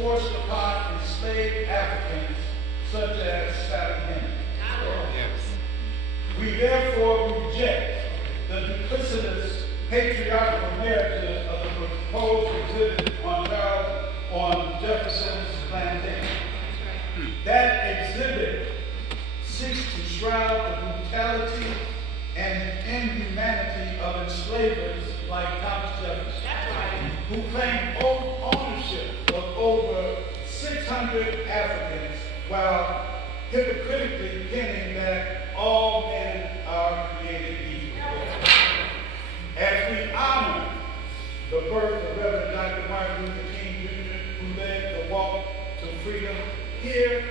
forced upon enslaved Africans such as Sally Hemmings. We therefore reject the duplicitous patriarchal narrative of the proposed exhibit on Jefferson's plantation. That exhibit seeks to shroud the brutality and inhumanity of enslavers like Thomas Jefferson, who claimed ownership of over 600 Africans while hypocritically penning that all men are created equal. As we honor the birth of Reverend Dr. Martin Luther King Jr., who led the walk to freedom here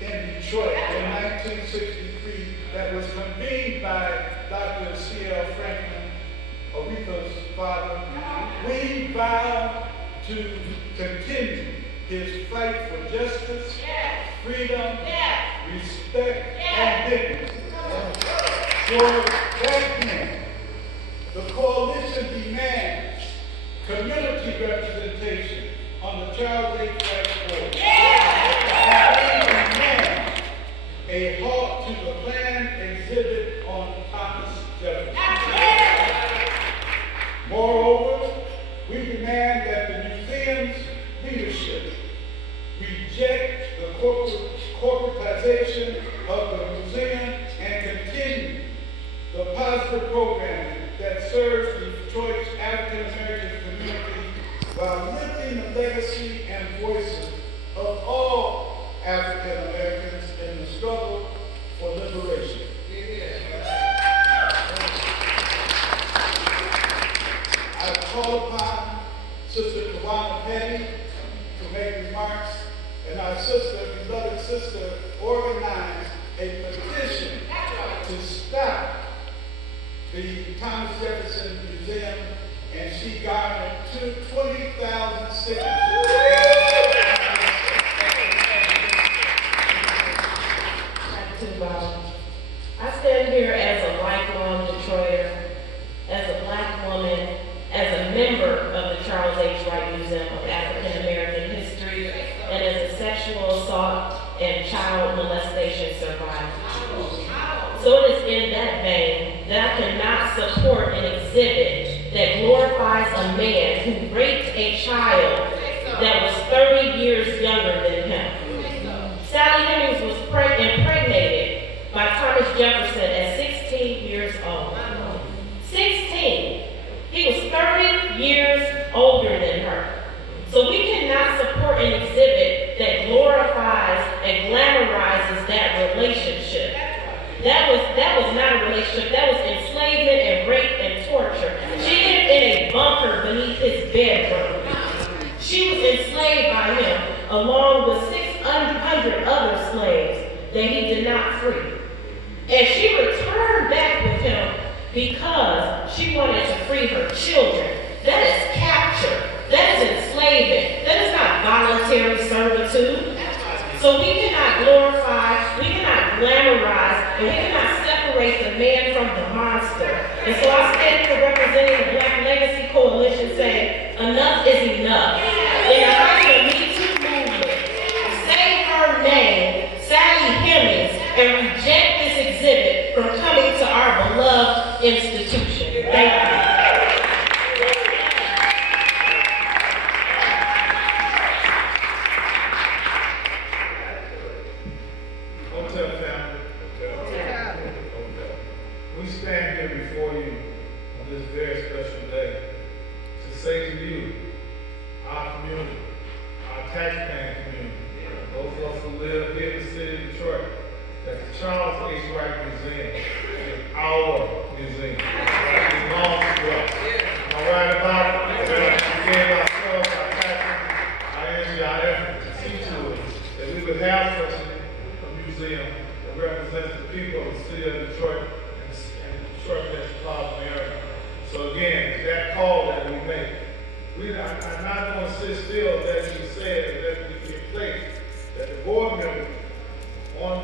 in Detroit in 1963, that was convened by Dr. C.L. Franklin, Aretha's father, we vow to continue his fight for justice, freedom, respect, and dignity. For that end, the coalition demands community representation on the Child Age Rights Board. And we demand a halt to the planned exhibit on Thomas Jefferson. Moreover, we demand that the museum's leadership reject the corporatization of the museum and continue the positive programming that serves Detroit's African American community while lifting the legacy and voices of all African Americans in the struggle for liberation. I call upon Sister Kawana Petty to make remarks, and our beloved sister, organized a petition to stop the Thomas Jefferson Museum, and she garnered 20,000 signatures. I stand here as a lifelong Detroiter, as a Black woman, as a member of the Charles H. Wright Museum of African American History, and as a sexual assault and child molestation survivor. So it is in that vein that I cannot support an exhibit that glorifies a man who raped a child that was 30 years younger than him. Sally Hemmings was impregnated by Thomas Jefferson at 16 years old. 16. He was 30 years older than her. So we cannot support an exhibit that glorifies and glamorizes that relationship. That was not a relationship. That was enslavement and rape and torture. She lived in a bunker beneath his bedroom. She was enslaved by him along with 600 other slaves that he did not free. And she returned back with him because she wanted to free her children. That is capture. That is enslavement. That is not voluntary servitude. So we cannot glorify, we cannot glamorize, and we cannot separate the man from the monster. And so I stand here representing the Black Legacy Coalition saying, enough is enough. In the height of the Me Too movement, say her name, Sally Hemmings, and reject this exhibit from coming to our beloved institution. Thank you. We stand here before you on this very special day to say to you, our community, our taxpaying community, those of us who live here in the city of Detroit, that the Charles H. Wright Museum is our museum. It belongs to us. Am I right about it? We gave ourselves, our taxes, our energy, our effort to see to it that we would have such a museum that represents the people of the city of Detroit and Detroit metropolitan area. So again, that call that we make, I'm not going to sit still, as you said, that we can place that the board members on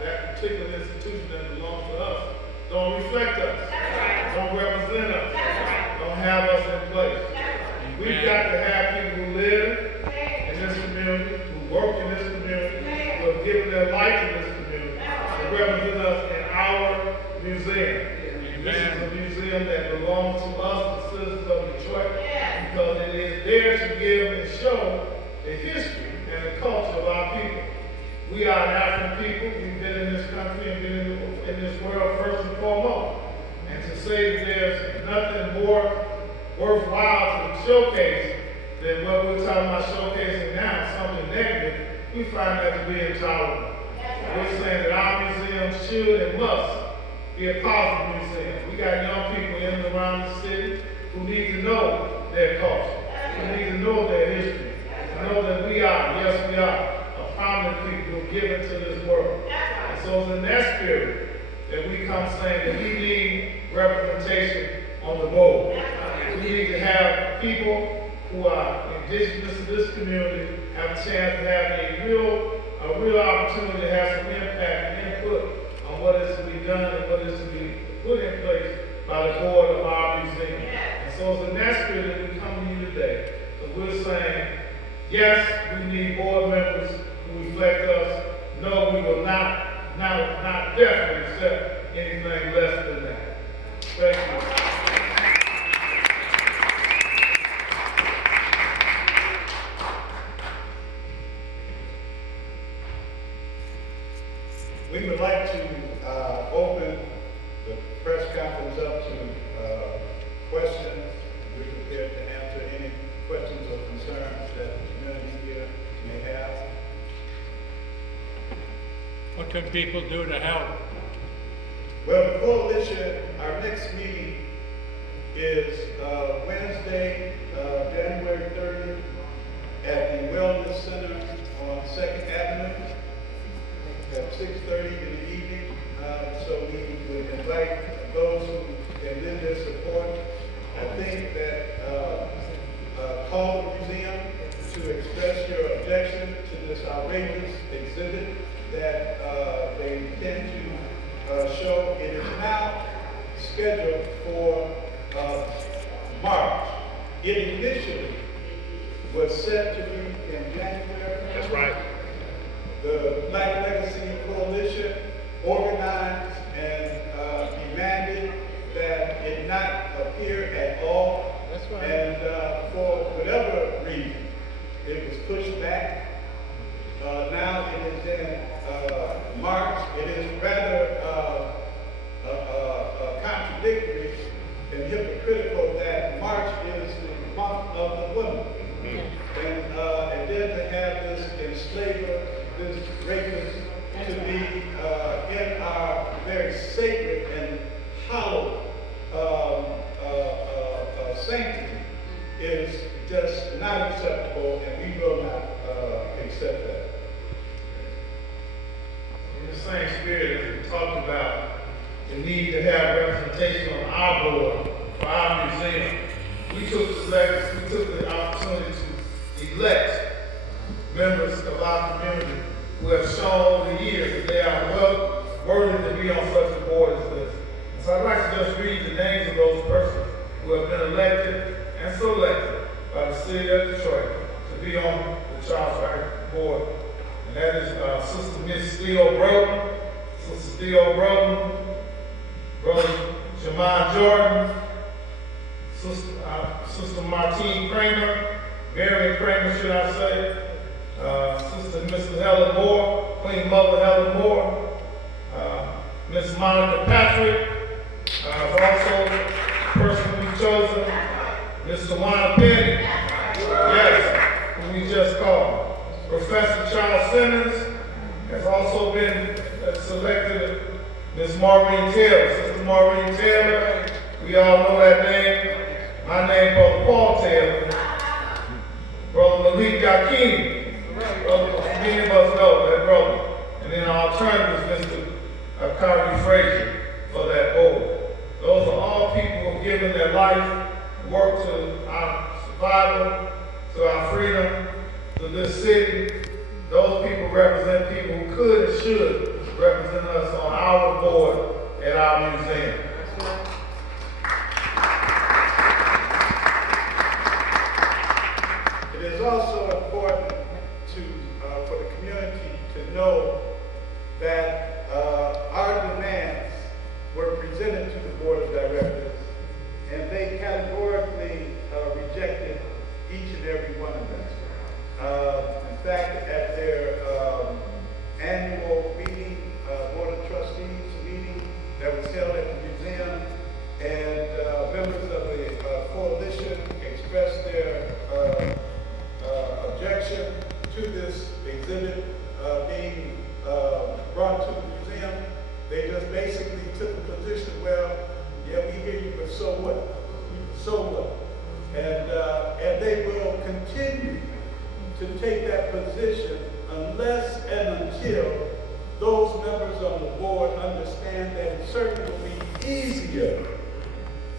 that particular institution that belongs to us don't reflect us, don't represent us, don't have us in place. We've got to have people who live in this community who work in this community, who have given their life to this community, to represent us in our museum. This is a museum that belongs to us, the citizens of Detroit, because it is there to give and show the history and the culture of our people. We are an African people. We've been in this country and been in this world first and foremost. And to say that there's nothing more worthwhile to showcase than what we're talking about showcasing now, something negative, we find that to be intolerable. We're saying that our museum should and must be a positive museum. We got young people in and around the city who need to know their culture, who need to know their history, to know that we are, yes we are, a prominent people who are given to this world. And so it's in that spirit that we come saying that we need representation on the board. We need to have people who are indigenous to this community have a chance to have a real opportunity to have some impact and input on what is to be done and what is to be put in place by the board of our museum. And so it's in that spirit that we come to you today. So we're saying, yes, we need board members who reflect us. No, we will not definitely accept anything less than that. Thank you. We would like to open the press conference up to questions. We're prepared to answer any questions or concerns that the community here may have. What can people do to help? Well, the coalition, our next meeting is Wednesday, January 30th at the Wellness Center on 2nd Avenue at 6:30 in the evening. So we would invite those who can lend their support. I think that call the museum to express your objection to this outrageous exhibit that they intend to show. It is now scheduled for March. It initially was set to be in January. That's right. The Black Legacy Coalition organized and demanded that it not appear at all. That's right. And for whatever reason, it was pushed back. Now it is in March. It is rather contradictory and hypocritical that March is the month of the women. And then to have this enslaver, this rapist, to be in our very sacred and hallowed sanctity is just not acceptable, and we will not accept that. In the same spirit as we talked about the need to have representation on our board for our museum, we took the opportunity to elect members of our community who have shown over the years that they are well worthy to be on such a board as this. And so I'd like to just read the names of those persons who have been elected and selected by the city of Detroit to be on the Charles Wright board. And that is Sister Miss Steele Broden, Sister Steele Broden, Brother Jamon Jordan, Sister Martine Kramer, Marion Kramer, should I say, Sister Mrs. Helen Moore, Queen Mother Helen Moore, Miss Monica Patrick, also the person we've chosen, Miss Tawana Penny, yes, who we just called. Professor Charles Simmons has also been selected. Miss Maureen Taylor, Sister Maureen Taylor, we all know that name. My name, Brother Paul Taylor. Brother Malik Yakini, brother, many of us know that brother. And then our alternative is Mr. Akari Frazier for that board. Those are all people who have given their life, work to our survival, to our freedom, to this city. Those people represent people who could and should represent us on our board at our museum. It is also important to each and every one of them. In fact, at their annual meeting, Board of Trustees meeting that was held at the museum, and members of the coalition expressed their objection to this exhibit being brought to the museum. They just basically took a position, well, yeah, we hear you, but so what? So what? And they will continue to take that position unless and until those members on the board understand that it certainly will be easier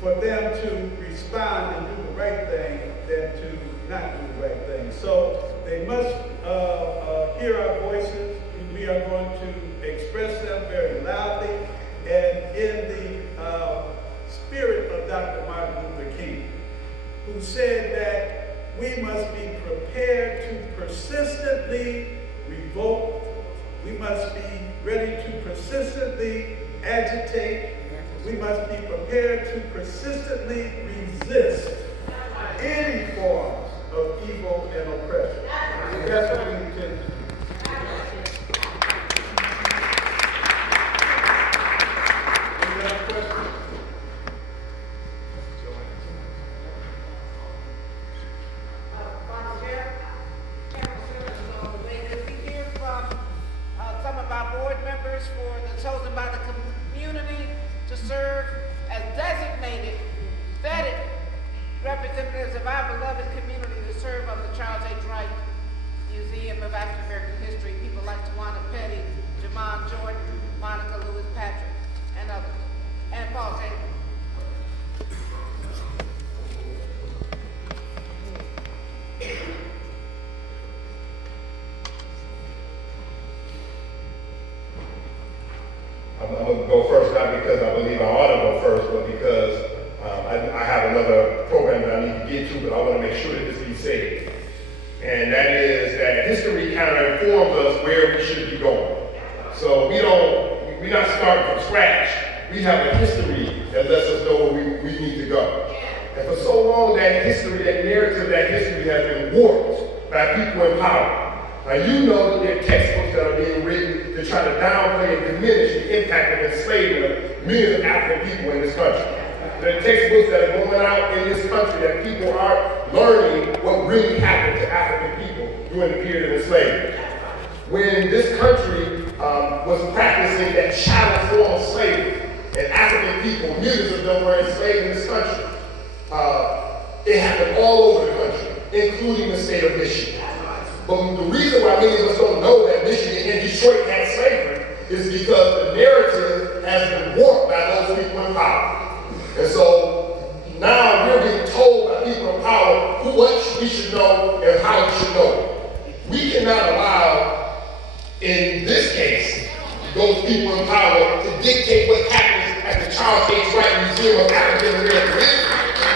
for them to respond and do the right thing than to not do the right thing. So they must hear our voices. We are going to express them very loudly and in the spirit of Dr. Martin Luther King, who said that we must be prepared to persistently revolt. We must be ready to persistently agitate. We must be prepared to persistently resist any forms of evil and oppression. That's what we intend to do. Any other questions? Some of our board members chosen by the community to serve as designated, vetted representatives of our beloved community to serve on the Charles H. Wright Museum of African American History. People like Tawana Petty, Jamon Jordan, Monica Lewis Patrick, and others, and Paul Taylor. I'm going to go first, not because I believe I ought to go first, but because I have another program that I need to get to, but I want to make sure that this be said. And that is that history kind of informs us where we should be going. So we're not starting from scratch. We have a history that lets us know where we need to go. And for so long, that history, that narrative, that history has been warped by people in power. Now you know that there are textbooks that are being written to try to downplay and diminish the impact of enslavement of millions of African people in this country. There are textbooks that are going out in this country that people are learning what really happened to African people during the period of enslavement. When this country was practicing that chattel form of slavery, and African people, millions of them were enslaved in this country, it happened all over the country, including the state of Michigan. But the reason why many of us don't know that Michigan and Detroit had slavery is because the narrative has been warped by those people in power. And so now we're being told by people in power what we should know and how we should know. We cannot allow, in this case, those people in power to dictate what happens at the Charles H. Wright Museum of African American History.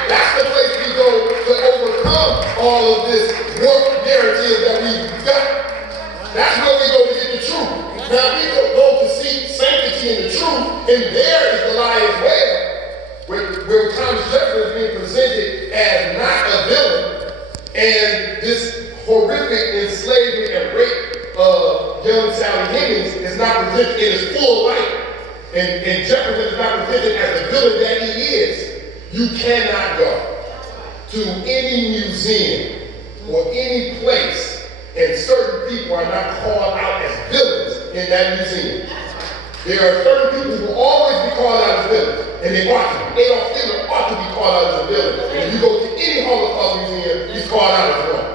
That's the place we go to overcome all of this warped narrative that we've got. That's where we go to get the truth. Now we go to seek sanctity in the truth, and there is the lie as well. Where Thomas Jefferson is being presented as not a villain, and this horrific enslavement and rape of young Sally Hemmings is not presented in its full light. And Jefferson is not presented as the villain that he is. You cannot go to any museum or any place and certain people are not called out as villains in that museum. There are certain people who will always be called out as villains, and they ought to be. Adolf Hitler ought to be called out as a villain. And if you go to any Holocaust museum, he's called out as one.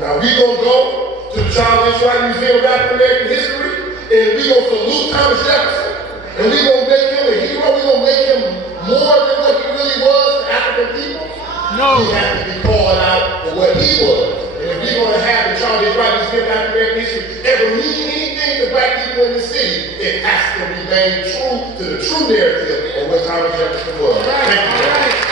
Now we're going to go to the Charles H. Wright Museum of African American History, and we're going to salute Thomas Jefferson, and we're going to make him a hero. We're going to make him more than what he really was to African people. No. He has to be called out for what he was. And if we're going to have the Charles H. Wright Museum of African American History ever mean anything to black people in the city, it has to remain true to the true narrative of what Thomas Jefferson was. Thank you.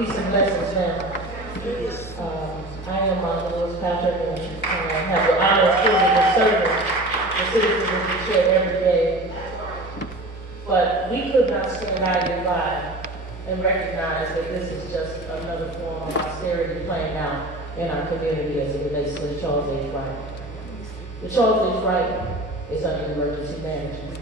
Peace and blessings, ma'am. I am Louis Patrick, and have the honor of serving the citizens of Detroit every day. But we could not stand idly by and recognize that this is just another form of austerity playing out in our community as it relates to the Charles H. Wright. The Charles H. Wright is under emergency management.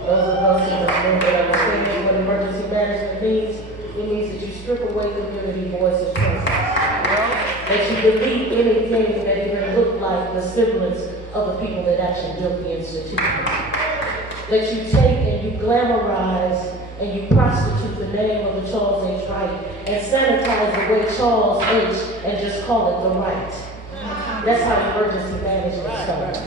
Those of us in this room that understand what emergency management means, it means that you strip away community voice and presence. That you delete anything that even looked like the semblance of the people that actually built the institution. That you take and you glamorize and you prostitute the name of the Charles H. Wright and sanitize the way Charles H. and just call it the Wright. That's how emergency management started.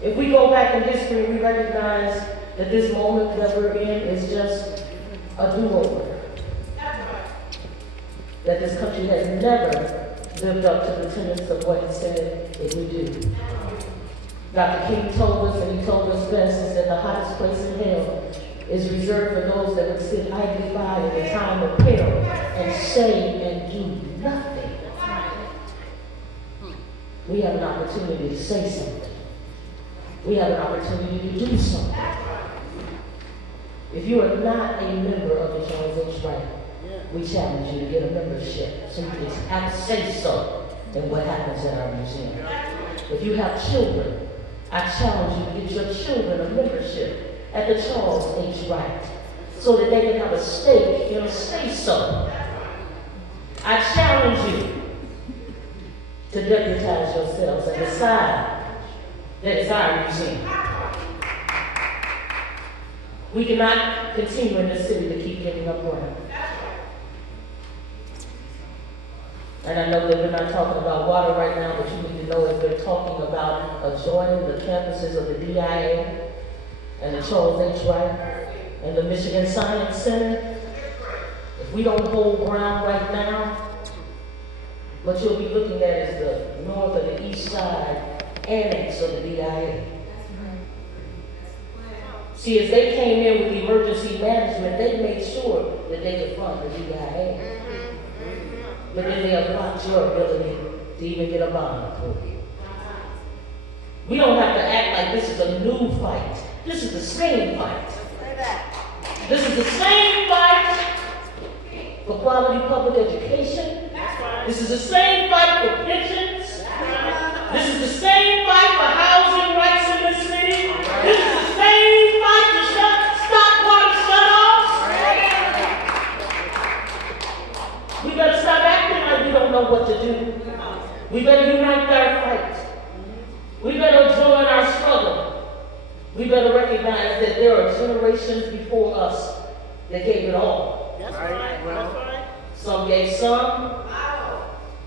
If we go back in history, we recognize that this moment that we're in is just a do-over. That this country has never lived up to the tenets of what it said it would do. Dr. King told us, and he told us best, is that the hottest place in hell is reserved for those that would sit idly by in the time of peril and say and do nothing. We have an opportunity to say something. We have an opportunity to do something. If you are not a member of the Charles H. Wright, we challenge you to get a membership so you can have a say-so in what happens in our museum. If you have children, I challenge you to get your children a membership at the Charles H. Wright so that they can have a stake in a say-so. I challenge you to deputize yourselves and decide that it's our museum. We cannot continue in this city to keep giving up ground. And I know that we're not talking about water right now, but you need to know that we're talking about adjoining the campuses of the DIA and the Charles H. Wright and the Michigan Science Center. If we don't hold ground right now, what you'll be looking at is the north or the east side annex of the DIA. See, as they came in with emergency management, they made sure that they could fund the DIA. But then they have blocked your ability to even get a bond approved. We don't have to act like this is a new fight. This is the same fight. This is the same fight for quality public education. This is the same fight for pensions. This is the same fight for housing rights in this city. This is the same fight to stop water shutoffs. We better stop acting like we don't know what to do. We better unite our fight. We better join our struggle. We better recognize that there are generations before us that gave it all. That's right. That's right. Some gave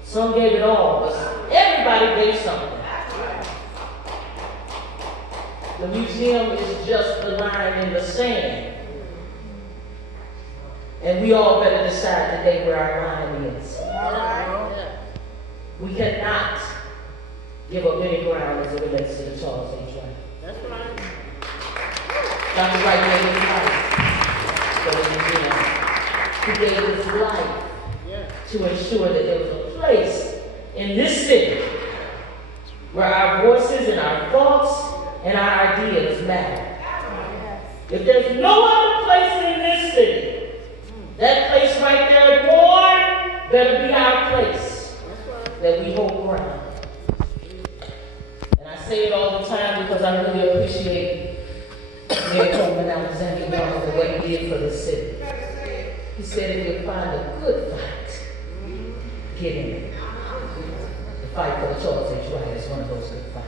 some gave it all, but everybody gave something. The museum is just the line in the sand. And we all better decide today where our line is. We cannot give up any ground as it relates to the Charles H. Wright. That's right. Dr. Wright gave his life for the museum. He gave his life to ensure that there was a place in this city where our voices and our thoughts and our ideas matter. If there's no other place in this city, that place right there, Lord, better be our place that we hold ground. And I say it all the time because I really appreciate Mayor Coleman Alexander Young and what he did for the city. He said if you find a good fight, get in it. The fight for the Charles H. Wright is one of those good fights.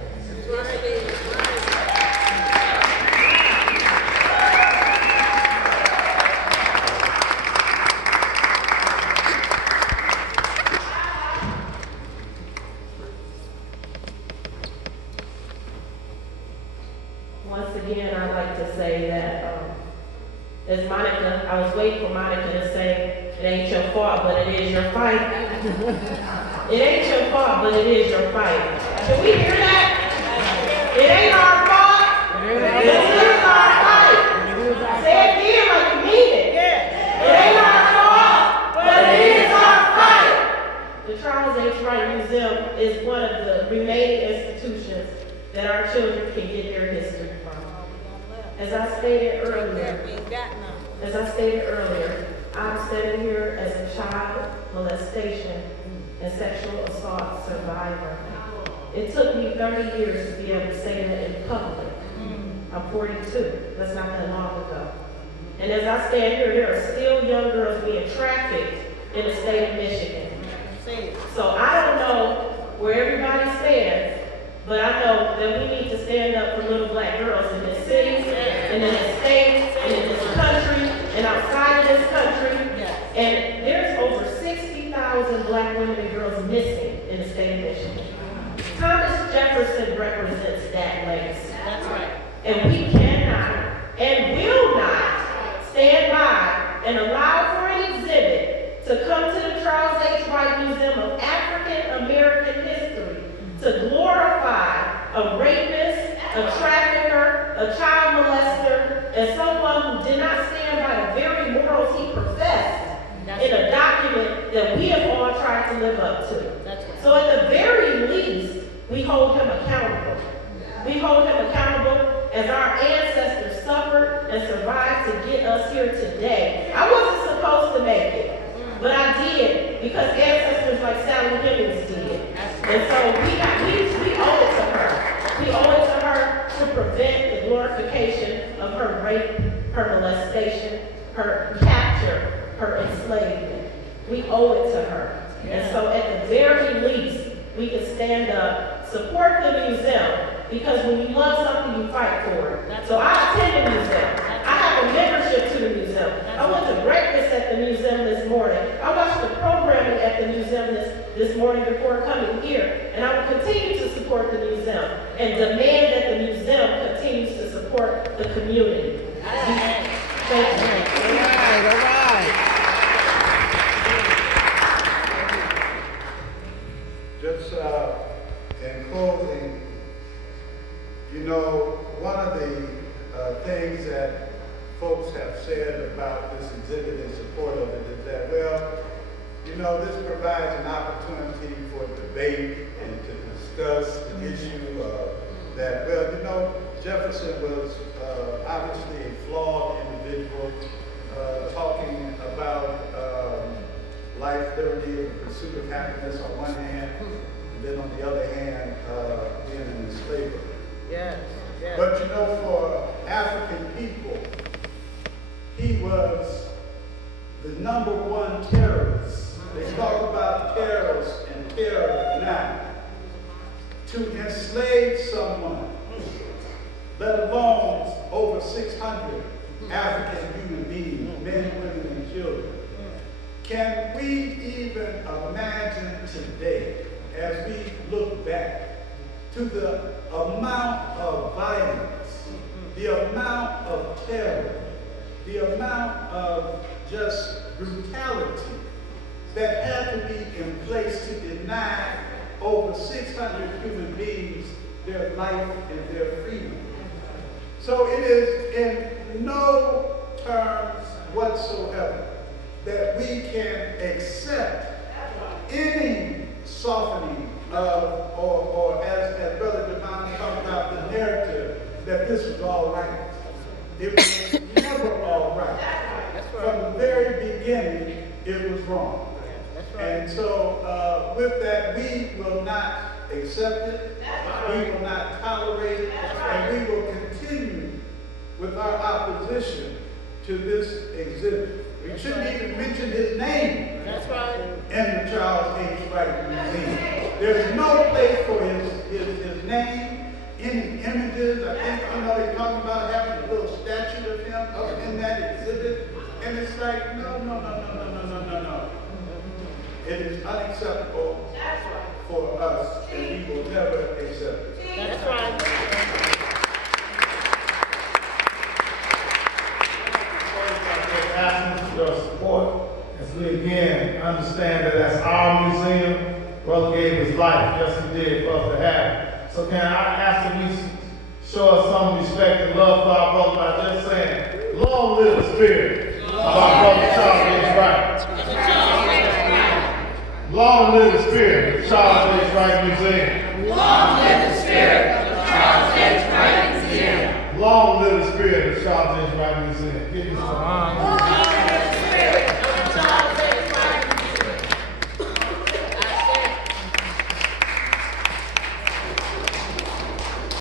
Once again, I'd like to say that, as Monica, I was waiting for Monica to say, it ain't your fault, but it is your fight. It ain't your fault, but it is your fight. Can we hear that? It ain't our fault, but it is our fight. Say it again like you mean it. It ain't our can get their history from. As I stated earlier, I'm standing here as a child molestation and sexual assault survivor. It took me 30 years to be able to say that in public. I'm 42. That's not that long ago. And as I stand here, there are still young girls being trafficked in the state of Michigan. So I don't know where everybody stands, but I know that we need to stand up for little black girls in this city, and in this state, and in this country, and outside of this country. And there's over 60,000 black women and girls missing in the state of Michigan. Thomas Jefferson represents that legacy. That's right. And we cannot and will not stand by and allow for an exhibit to come to the Charles H. Wright Museum of African American History to glorify a rapist, a trafficker, a child molester, and someone who did not stand by the very morals he professed in a document that we have all tried to live up to. That's right. So at the very least, we hold him accountable. We hold him accountable as our ancestors suffered and survived to get us here today. I wasn't supposed to make it, but I did because ancestors like Sally Hemmings did. And so we owe it to her. We owe it to her to prevent the glorification of her rape, her molestation, her capture, her enslavement. We owe it to her. And so at the very least, we can stand up, support the museum, because when you love something, you fight for it. So I attend the museum. I have a membership to the museum. I went to breakfast at the museum this morning. I watched the programming at the museum this morning before coming here. And I will continue to support the museum and demand that the museum continues to support the community. Thank you. All right. Just in closing, you know, one of the things that folks have said about this exhibit in support of it is that, well, you know, this provides an opportunity for debate and to discuss the issue that, well, you know, Jefferson was obviously a flawed individual, talking about life, liberty, and the pursuit of happiness on one hand, and then on the other hand, being an enslaver. Yes. But you know, for African people, he was the #1 terrorist. They talk about terrorists and terror now. To enslave someone, let alone over 600 African human beings, men, women, and children. Can we even imagine today, as we look back, to the amount of violence, the amount of terror, the amount of just brutality that had to be in place to deny over 600 human beings their life and their freedom? So it is in no terms whatsoever that we can accept any softening of, or as Brother Devon talked about, the narrative that this was all right. It was never all right. From the very beginning, it was wrong. And so with that, we will not accept it, we will not tolerate it, and we will continue with our opposition to this exhibit. We shouldn't even mention his name in the Charles H. Wright Museum. There's no place for his name, any images. I think, you know, they're talking about having a little statue of him in that exhibit. And it's like, no. It is unacceptable for us, and we will never accept it. That's right. Asking for your support as we again understand that that's our museum. Brother gave his life, just he did, for us to have it. So can I ask that we show us some respect and love for our brother by just saying, long live the spirit of our brother Charles H. Wright. Long live the spirit of Charles H. Wright Museum. Long live the spirit of Charles H. Wright Charles H. Wright Museum. Give me some.